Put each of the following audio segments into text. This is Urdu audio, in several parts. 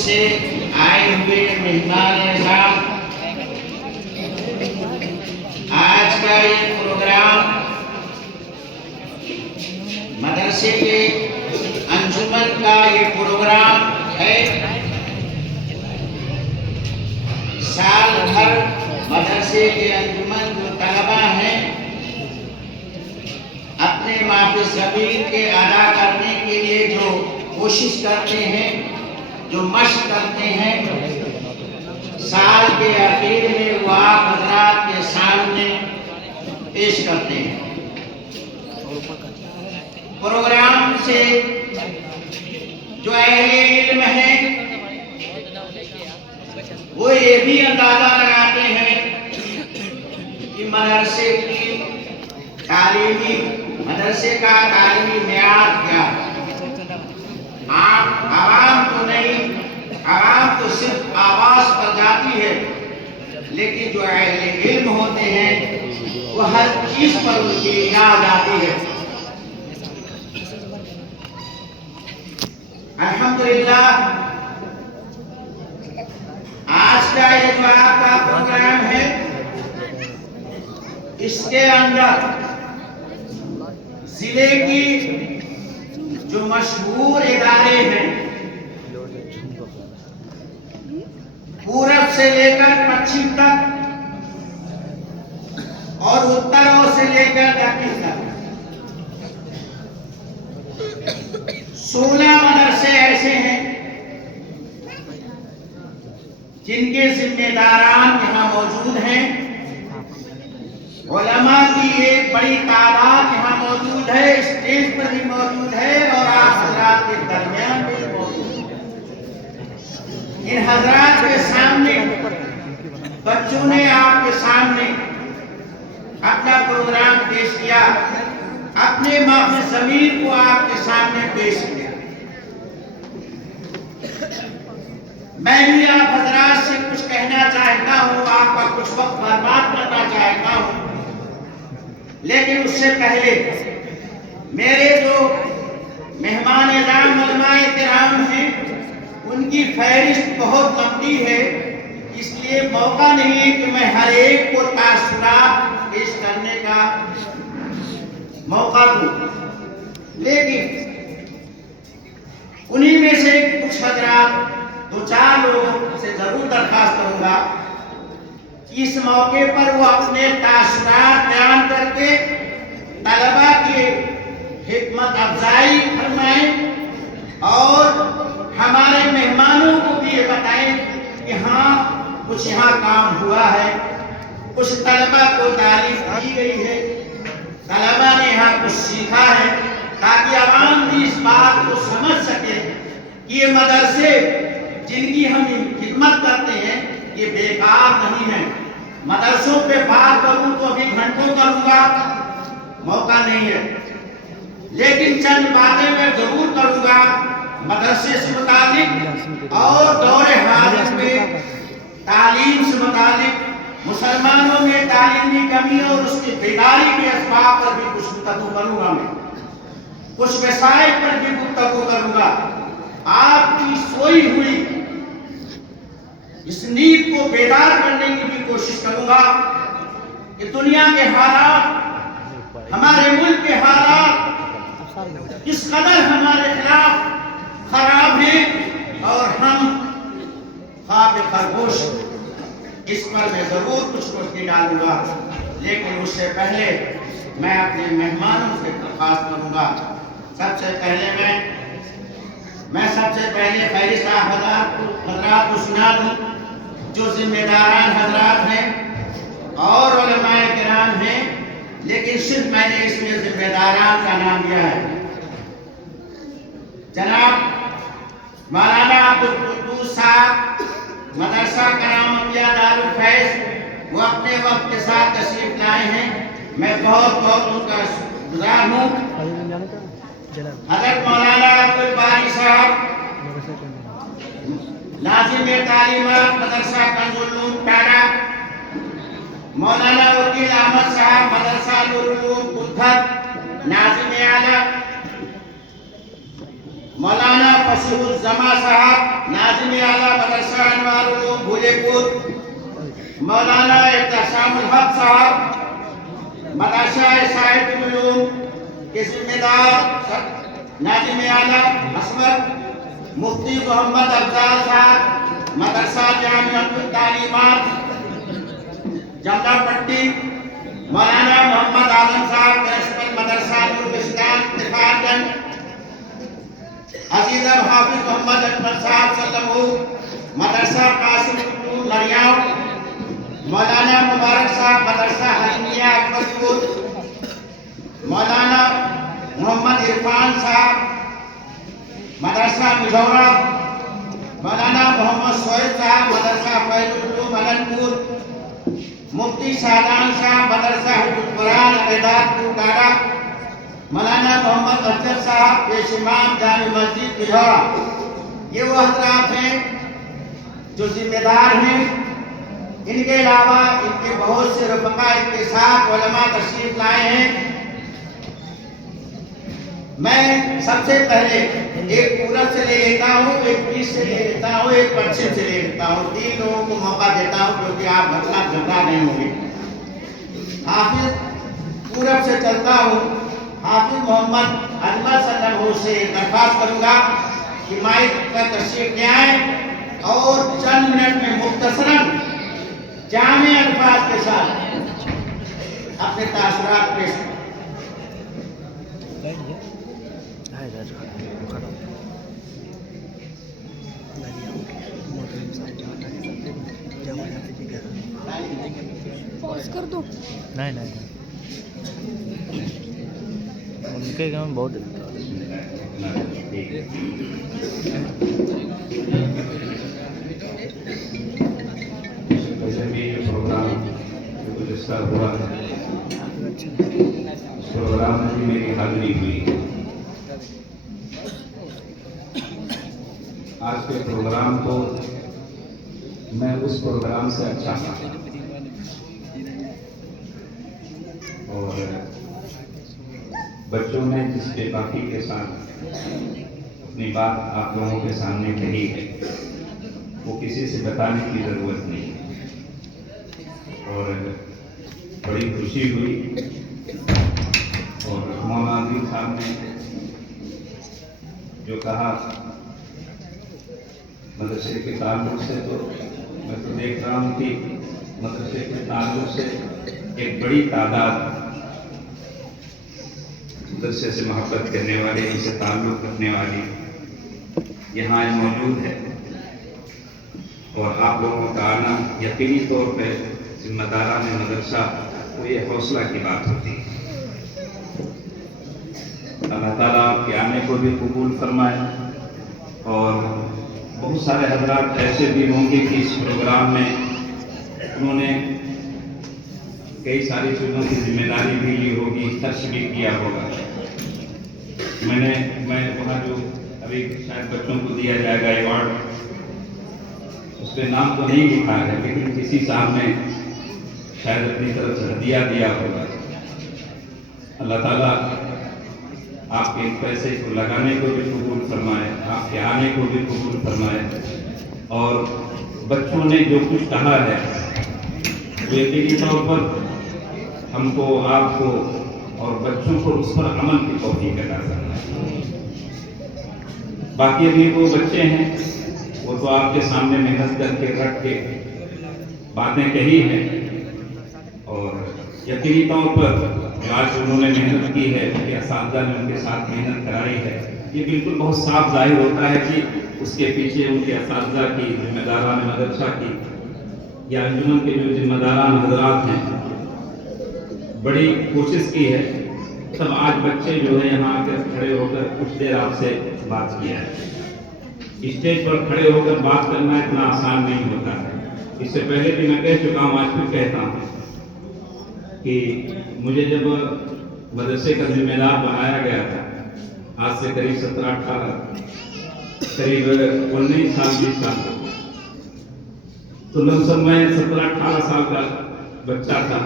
سے آئے ہوئے مہمان اعزاز، آج کا یہ پروگرام مدرسے کے انجمن کا یہ پروگرام ہے۔ سال بھر مدرسے کے انجمن جو طلبہ ہیں اپنے مافی ضمیر کے ادا کرنے کے لیے جو کوشش کرتے ہیں، جو مشق کرتے ہیں، سال کے آخر میں وہ آپ حضرات کے سامنے پیش کرتے ہیں۔ پروگرام سے جو اہل علم ہیں وہ یہ بھی اندازہ لگاتے ہیں کہ مدرسے کا تعلیمی معیار کیا ہے۔ عوام تو نہیں، عوام تو صرف آواز پر جاتی ہے، لیکن جو اہل علم ہوتے ہیں وہ ہر چیز پر ان کی نگاہ جاتی ہے۔ الحمدللہ آج کا یہ جو آپ کا پروگرام ہے، اس کے اندر ضلع کی جو مشہور ادارے ہیں، پورب سے لے کر پچھم تک اور اتروں سے لے کر دکن تک 16 مدرسے ایسے ہیں جن کے ذمہ داران یہاں موجود ہیں۔ علماء کی ایک بڑی تعداد یہاں موجود ہے، اسٹیج پر بھی موجود ہے اور آپ حضرات کے درمیان بھی موجود ہے۔ ان حضرات کے سامنے بچوں نے آپ کے سامنے اپنا پروگرام پیش کیا، اپنے مافی ضمیر کو آپ کے سامنے پیش کیا۔ میں بھی آپ حضرات سے کچھ کہنا چاہتا ہوں، آپ کا کچھ وقت برباد کرنا چاہتا ہوں، لیکن اس سے پہلے میرے جو مہمان اعزاز علماء کرام ہیں ان کی فہرست بہت لمبی ہے، اس لیے موقع نہیں ہے کہ میں ہر ایک کو تاثرات پیش کرنے کا موقع دوں، لیکن انہی میں سے کچھ حضرات 2-4 لوگوں سے ضرور درخواست کروں گا کہ اس موقع پر وہ اپنے تاثرات بیان کر کے طلباء کی حکمت افزائی فرمائیں اور ہمارے مہمانوں کو بھی یہ بتائیں کہ ہاں کچھ یہاں کام ہوا ہے، کچھ طلباء کو تعریف کی گئی ہے، طلباء نے یہاں کچھ سیکھا ہے، تاکہ عوام بھی اس بات کو سمجھ سکے کہ یہ مدرسے جن کی ہم خدمت کرتے ہیں یہ بیکار نہیں ہے۔ مدرسوں پہ بات کروں تو ابھی گھنٹوں کروں گا، موقع نہیں ہے، لیکن چند باتیں میں ضرور کروں گا مدرسے سے متعلق اور دور حاضر میں تعلیم سے متعلق، مسلمانوں میں تعلیمی کمی اور اس کی بیداری کے اسباب پر بھی کچھ گفتگو کروں گا، میں کچھ مسائل پر بھی گفتگو کروں گا، آپ کی سوئی ہوئی اس نیند کو بیدار کرنے کی بھی کوشش کروں گا کہ دنیا کے حالات، ہمارے ملک کے حالات کس قدر ہمارے خلاف خراب ہیں اور ہم خواب خرگوش، اس پر میں ضرور کچھ روشنی ڈالوں گا، لیکن اس سے پہلے میں اپنے مہمانوں سے درخواست کروں گا۔ سب سے پہلے میں فہرست حضرات کو سنا دوں جو ذمہ داران حضرات ہیں اور علماء کرام ہیں، لیکن صرف میں نے اس میں ذمہ داران کا نام دیا ہے۔ جناب مولانا عبدالقدوس صاحب مدرسہ کرام انبیاء دارالفیض، وہ اپنے وقت کے ساتھ تشریف لائے ہیں، میں بہت ان کا گزار ہوں۔ حضرت مولانا عبدالباری صاحب ناظم تعلیمات مدرسہ کنز العلوم ٹاٹا، مولانا وکیل احمد صاحب مدرسہ نور العلوم بدھر ناظم اعلیٰ، مولانا فصیح الزما صاحب ناظم اعلیٰ مدرسہ انوار العلوم بھولے پور، مولانا احتشام الحق صاحب مدرسہ صاحب العلوم کے ذمہ دار ناظم اعلیٰ اسود، مفتی محمد افضال صاحب مدرسہ جامعۃ التعلیمات جملہ پٹی، مولانا محمد اعظم صاحب پرنسپل مدرسہ نور الاسلام اتفاق گنج، عزیز حافظ محمد اکمل صاحب سلمہ مدرسہ قاسم العلوم نریاؤ، مولانا مبارک صاحب مدرسہ حلیمیہ اکبر پور، مولانا محمد عرفان صاحب مدرسہ مجورہ، مولانا محمد سہیل صاحب مدرسہ فیض العلوم علنپور، مفتی شاہجہان صاحب مدرسہ حفظ القرآن اعداد ٹاٹا، مولانا محمد اطہر صاحب پیش امام جامع مسجد بجورہ۔ یہ وہ حضرات ہیں جو ذمہ دار ہیں۔ ان کے علاوہ ان کے بہت سے رفقا ان کے ساتھ علماء تشریف لائے ہیں۔ میں سب سے پہلے ایک پورب سے لے لیتا ہوں، ایک پیس سے لے لیتا ہوں، ایک پچھم سے لے لیتا ہوں، 3 لوگوں کو موقع دیتا ہوں کیونکہ آپ مسئلہ گھبرا نہیں ہوں گے۔ حافظ پورب سے چلتا ہوں، حافظ محمد اجمل سلمہ سے درخواست کروں گا کہ مائک پر تشریف لے آئیں اور چند منٹ میں مختصراً جامع الفاظ کے ساتھ اپنے تاثرات پیش کریں۔ پوز کر دو؟ نہیں ان کے گاؤں بہت ویسے بھی یہ پروگرام جو گزشتہ ہوا ہے اس پروگرام میں بھی میری حاضری ہوئی ہے۔ آج کے پروگرام کو میں اس پروگرام سے اچھا پاتا اور بچوں نے جس بے باکی کے ساتھ اپنی بات آپ لوگوں کے سامنے کہی ہے وہ کسی سے بتانے کی ضرورت نہیں ہے، اور بڑی خوشی ہوئی۔ اور مولانا عزیز صاحب نے جو کہا مدرسے کے تعلق سے، تو میں تو دیکھ رہا ہوں کہ مدرسے کے تعلق سے ایک بڑی تعداد مدرسے سے محبت کرنے والے، ان سے تعلق رکھنے والے یہاں موجود ہے، اور آپ لوگوں کا آنا یقینی طور پہ ذمہ داران مدرسہ کو یہ حوصلہ کی بات ہوتی ہے۔ اللہ تعالیٰ آپ کے آنے کو بھی قبول فرمائے، اور بہت سارے حضرات ایسے بھی ہوں گے کہ اس پروگرام میں انہوں نے کئی ساری چیزوں کی ذمہ داری بھی لی ہوگی، خرچ بھی کیا ہوگا۔ میں وہاں جو ابھی شاید بچوں کو دیا جائے گا ایوارڈ، اس پہ نام تو نہیں لکھا ہے، لیکن کسی صاحب نے شاید اپنی طرف سے ہدیہ دیا ہوگا۔ اللہ تعالیٰ آپ کے پیسے کو لگانے کو بھی قبول فرمائے، آپ کے آنے کو بھی قبول فرمائے، اور بچوں نے جو کچھ کہا ہے وہ یقینی طور پر ہم کو، آپ کو اور بچوں کو اس پر عمل کی توفیق عطا فرمائے۔ باقی ابھی وہ بچے ہیں، وہ تو آپ کے سامنے محنت کر کے رکھ کے باتیں کہی ہیں، اور یقینی طور پر جو آج انہوں نے محنت کی ہے، ان کے اساتذہ نے ان کے ساتھ محنت کرائی ہے، یہ بالکل بہت صاف ظاہر ہوتا ہے کہ اس کے پیچھے ان کے اساتذہ کی، ذمہ داران مدرسہ کی یا انجمن کے جو ذمہ داران حضرات ہیں بڑی کوشش کی ہے۔ تب آج بچے جو ہے یہاں آ کر کھڑے ہو کر کچھ دیر آپ سے بات کیا ہے۔ اسٹیج پر کھڑے ہو کر بات کرنا اتنا آسان نہیں ہوتا ہے۔ اس سے پہلے بھی میں کہہ چکا ہوں، آج پھر کہتا ہوں کہ مجھے جب مدرسے کا ذمہ دار بنایا گیا تھا، آج سے قریب 17-18 قریب 19 سال 20 سال تو لم سم میں 17-18 سال کا بچہ تھا،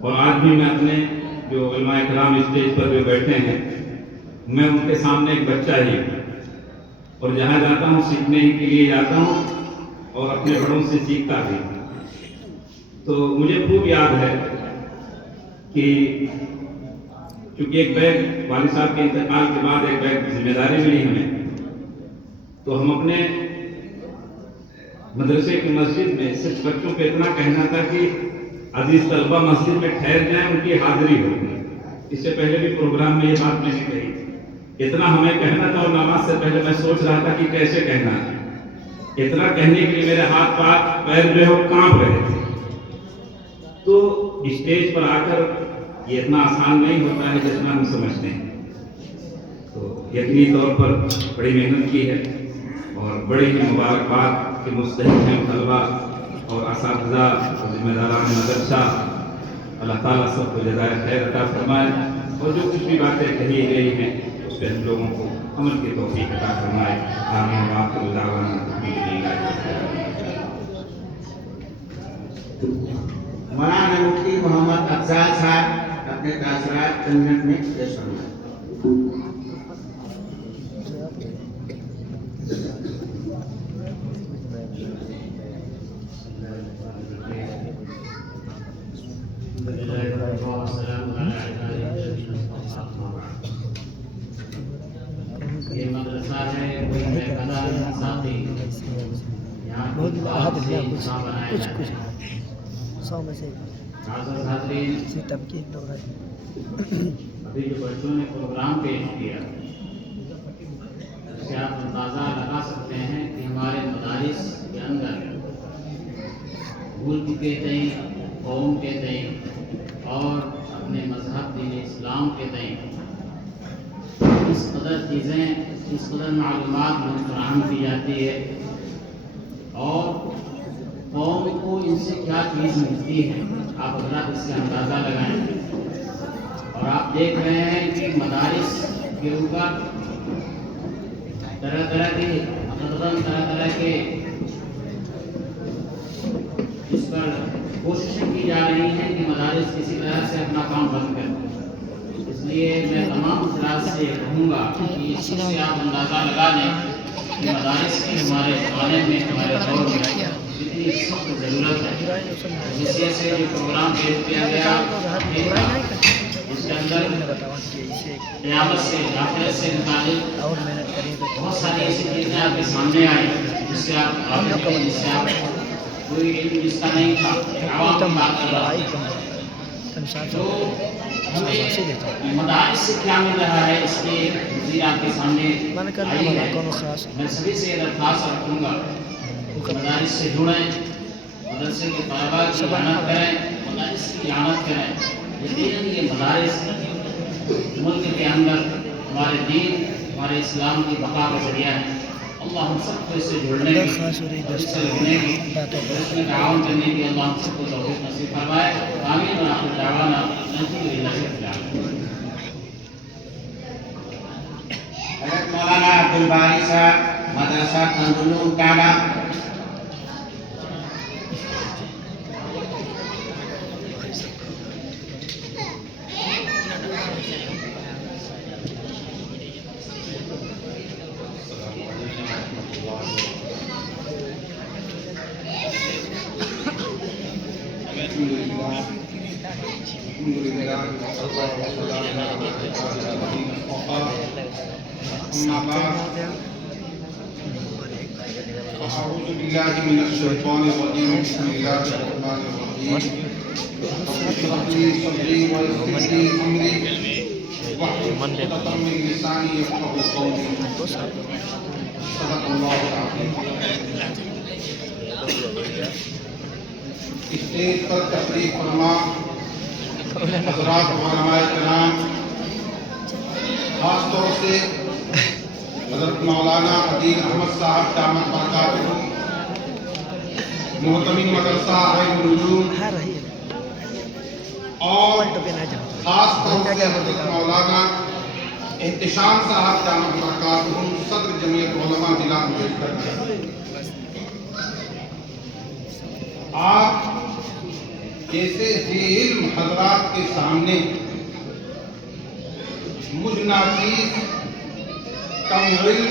اور آج بھی میں اپنے جو علماء کرام اسٹیج پر جو بیٹھے ہیں، میں ان کے سامنے ایک بچہ ہی ہوں۔ اور جہاں جاتا ہوں سیکھنے ہی کے لیے جاتا ہوں اور اپنے بڑوں سے سیکھتا بھی ہوں۔ تو مجھے خوب یاد ہے کہ چونکہ ایک بیگ والد صاحب کے انتقال کے بعد ایک بیگ ذمہ داری ملی ہمیں، تو ہم اپنے مدرسے کی مسجد میں صرف بچوں پہ اتنا کہنا تھا کہ عزیز طلبہ مسجد میں ٹھہر جائیں، ان کی حاضری ہوگی۔ اس سے پہلے بھی پروگرام میں یہ بات میں نے کہی، اتنا ہمیں کہنا تھا، اور نماز سے پہلے میں سوچ رہا تھا کہ کیسے کہنا ہے۔ اتنا کہنے کے لیے میرے ہاتھ پیر جو ہے وہ کانپ رہے تھے۔ تو اسٹیج پر آ کر یہ اتنا آسان نہیں ہوتا ہے جتنا ہم سمجھتے ہیں۔ تو یقینی طور پر بڑی محنت کی ہے اور بڑی ہی مبارکباد کے مستحق ہیں طلبہ اور اساتذہ اور ذمہ داران مدرسہ۔ اللہ تعالیٰ سب کو جزائے خیر عطا فرمائے، اور جو کچھ بھی باتیں کہی گئی ہیں اس پہ ہم لوگوں کو عمل کی توفیق عطا فرمائے۔ آمین وآخر دعوانا مولانا مفتی محمد افضال صاحب اپنے تاثرات چند منٹ میں پیش فرمائیں۔ یہ مدرسہ ہے کوئی محکمہ ساتھی یہاں بہت بہت بنایا کچھ جاتا کچھ ہے۔ 100 میں سے حاضر حاضرین، اسی طب کی ایک دورہ ہے۔ ابھی جو بچوں نے پروگرام پیش کیا اس سے آپ اندازہ لگا سکتے ہیں کہ ہمارے مدارس کے اندر ملک کے تئیں، قوم کے تئیں اور اپنے مذہب دین اسلام کے تئیں اس قدر چیزیں، اس قدر معلومات ہمیں فراہم کی جاتی ہے، اور قوم کو ان سے کیا چیز ملتی ہے آپ حضرات اس سے اندازہ لگائیں۔ اور آپ دیکھ رہے ہیں کہ مدارس کے اوپر طرح طرح کے قدم، طرح طرح کے اس پر کوششیں کی جا رہی ہیں کہ مدارس کسی طرح سے اپنا کام بند کریں۔ اس لیے میں تمام حضرات سے کہوں گا کہ اس چیز سے آپ اندازہ لگا لیں کہ مدارس کی ہمارے زمانے میں، ہمارے دور میں کتنی سخت ضرورت ہے۔ اس لیے سے جو پروگرام پیش کیا گیا اس کے اندر قیامت سے، آخرت سے متعلق اور محنت کریں تو بہت ساری ایسی چیزیں آپ کے سامنے آئی جس سے آپ عالم ہیں، جس سے آپ کوئی علم جس کا نہیں تھا، عوام کی بات کر رہا ہے۔ تو ہمیں مدارس سے کیا مل رہا ہے اس کی تفصیل آپ کے سامنے آئی ہے۔ میں سبھی سے درخواست رکھوں گا کہ مدارس سے جڑیں، مدرسے کے طلباء کی اعانت کریں، مدارس کی اعانت کریں۔ یقیناً یہ مدارس ملک کے اندر ہمارے دین، ہمارے اسلام کی بقا کا ذریعہ ہے۔ اللہ ہم سب کو اس سے جڑنے کی، اس سے جڑنے کی، اس میں تعاون کرنے کی اللہ ہم سب کو توفیق نصیب فرمائے۔ آمین وآخر دعوانا الحمدللہ رب العالمین۔ حضرت مولانا عبدالباری صاحب مدرسہ کنزالعلوم ٹالا۔ أعوذ بالله من الشيطان الرجيم بسم الله الرحمن الرحيم رب اشرح لي صدري ويسر لي أمري واحلل عقدة من لساني يفقهوا قولي صدق الله العظيم۔ اسٹیج پر تشریف فرما حضرات علماء کرام، خاص طور سے حضرت مولانا عدیل احمد صاحب دامت برکاتہ، محتمین مدرسہ عین العلوم، اور خاص طور سے حضرت مولانا احتشام صاحب دامت برکاتہ صدر جمعیت علماء ضلع امبیڈکر۔ آپ جیسے علم حضرات کے سامنے مجھ ناچیز، کم علم،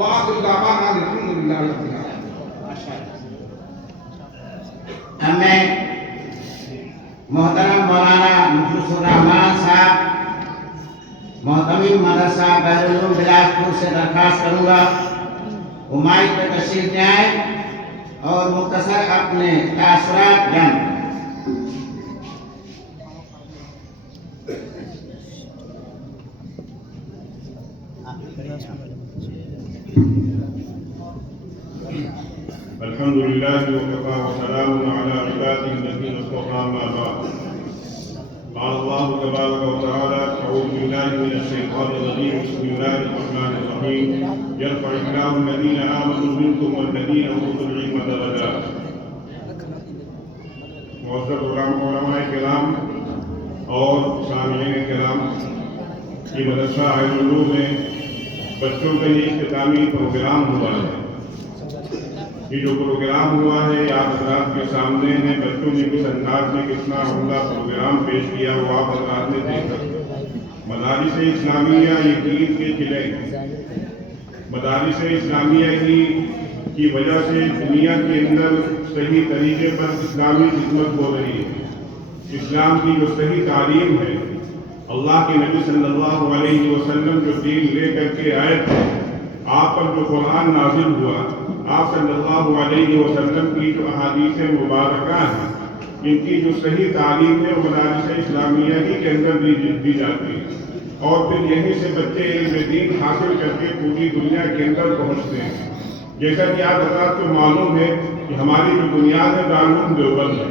وآخر دعوانا الحمد لله رب العالمين. میں محترم مولانا مخلص الرحمان صاحب محتمم مدرسہ بحر العلوم بلاسپور سے درخواست کروں گا وہ مائک پہ تشریف لے آئیں اور مختصر اپنے تاثرات بیان کریں. الحمد لله وكفى وسلام على عباده الذين اصطفى ما بعد. قال الله تبارك وتعالى أعوذ بالله من الشيطان الرجيم بسم الله الرحمن الرحيم يرفع الله الذين آمنوا منكم والذين أوتوا العلم درجات. معزز علماء کرام اور سامعین کرام، یہ مدرسہ بحر العلوم میں بچوں کا یہ اختتامی پروگرام ہوا ہے. یہ جو پروگرام ہوا ہے آپ حضرات کے سامنے ہے. بچوں نے کس انداز میں کتنا عمدہ پروگرام پیش کیا وہ آپ حضرات نے دیکھا. مدارس اسلامیہ یہ دین کے قلعے ہیں. مدارس اسلامیہ کی وجہ سے دنیا کے اندر صحیح طریقے پر اسلامی خدمت ہو رہی ہے. اسلام کی جو صحیح تعلیم ہے، اللہ کے نبی صلی اللہ علیہ وسلم جو دین لے کر کے آئے تھے، آپ پر جو قرآن نازل ہوا، آپ صلی اللہ علیہ وسلم کی جو احادیث مبارکہ ہیں، ان کی جو صحیح تعلیم ہے وہ مدارس اسلامیہ ہی کے اندر دی جاتی ہے. اور پھر یہیں سے بچے علم دین حاصل کر کے پوری دنیا کے اندر پہنچتے ہیں. جیسا کہ آپ حضرات کو معلوم ہے کہ ہماری جو بنیاد ہے دارالعلوم دیوبند ہے.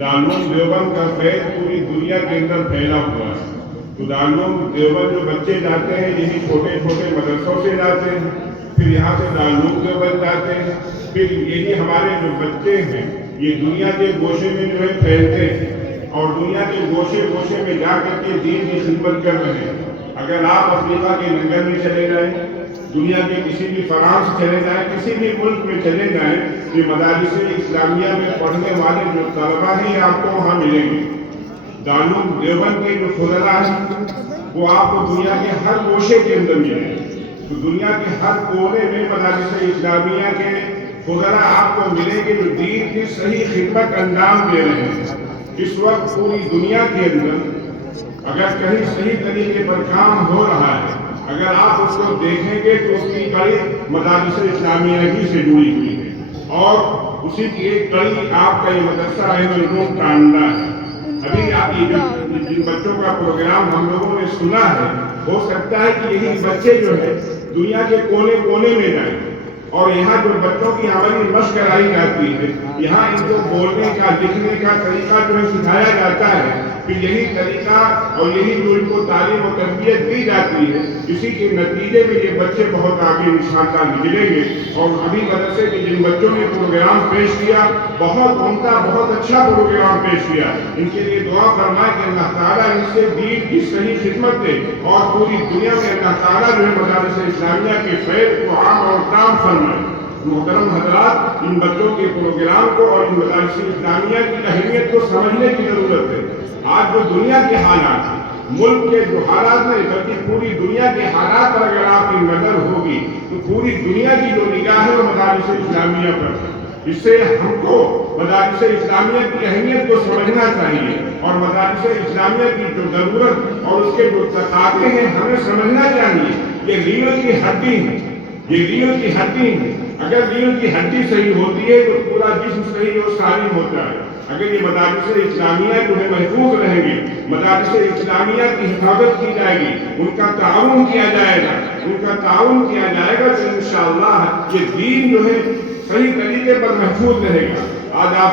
دارالعلوم دیوبند کا فیض پوری دنیا کے اندر پھیلا ہوا ہے. تو دارالعلوم دیوبند جو بچے جاتے ہیں یہی چھوٹے چھوٹے مدرسوں سے جاتے ہیں، پھر یہاں سے دارالعلوم دیوبند جاتے ہیں، پھر یہی ہمارے جو بچے ہیں یہ دنیا کے گوشے میں جو ہے پھیلتے ہیں اور دنیا کے گوشے گوشے میں جا کر کے دین کی خدمت کر رہے ہیں. اگر آپ افریقہ کے ننگر میں چلے جائیں، دنیا کے کسی بھی فرانس چلے جائیں، کسی بھی ملک میں چلے جائیں، یہ مدارس اسلامیہ میں پڑھنے والے جو طلبہ ہیں آپ کو وہاں ملیں گے. دارالعلوم دیوبند کے جو فضلاء ہیں وہ آپ کو دنیا کے ہر گوشے کے اندر ملیں گے. تو دنیا کے ہر کونے میں مدارس اسلامیہ کے فضلاء آپ کو ملیں گے جو دین کی صحیح خدمت انجام دے رہے ہیں. اس وقت پوری دنیا کے اندر اگر کہیں صحیح طریقے پر کام ہو رہا ہے، اگر آپ اس کو دیکھیں گے تو اس کی کڑی مدارس اسلامیہ ہی سے جڑی ہوئی ہے. اور اسی کی ایک کڑی آپ کا یہ مدرسہ بحر العلوم کا انڈا ہے. ابھی آپ جن بچوں کا پروگرام ہم لوگوں نے سنا ہے، ہو سکتا ہے کہ یہی بچے جو ہے دنیا کے کونے کونے میں جائیں اور یہاں جو بچوں کی عملی مشق کرائی جاتی ہے، یہاں ان کو بولنے کا لکھنے کا طریقہ جو ہے سکھایا جاتا ہے، پھر یہی طریقہ اور یہی جو ان کو تعلیم و تربیت دی جاتی ہے، اسی کے نتیجے میں یہ بچے بہت آگے انشاءاللہ نکلیں گے. اور ابھی مدرسے کے جن بچوں نے پروگرام پیش کیا بہت عمدہ بہت اچھا پروگرام پیش کیا. ان کے لیے دعا فرمائے کہ اللہ تعالیٰ ان سے دین کی صحیح خدمت دے اور پوری دنیا میں اللہ تعالیٰ جو ہے مدارس اسلامیہ کے فیض کو عام اور کام فرمائے. محترم حضرات، ان بچوں کے پروگرام کو اور ان مدارس اسلامیہ کی اہمیت کو سمجھنے کی ضرورت ہے. آج جو دنیا کے حالات، ملک کے جو حالات نہیں بلکہ پوری دنیا کے حالات پر اگر آپ کی نظر ہوگی تو پوری دنیا کی جو نگاہ ہے وہ مدارس اسلامیہ پر. اس سے ہم کو مدارس اسلامیہ کی اہمیت کو سمجھنا چاہیے اور مدارس اسلامیہ کی جو ضرورت اور اس کے جو تقاضے ہیں ہمیں سمجھنا چاہیے. یہ ریڑھ کی ہڈی ہے، یہ ریڑھ کی ہڈی ہے. اگر ریڑھ کی ہڈی صحیح ہوتی ہے تو پورا جسم صحیح اور سالم ہوتا ہے. اگر یہ مدارس اسلامیہ جو ہے محفوظ رہیں گے، مدارس اسلامیہ کی حفاظت کی جائے گی، ان کا تعاون کیا جائے گا تو انشاءاللہ یہ دین جو ہے صحیح طریقے پر محفوظ رہے گا. آج آپ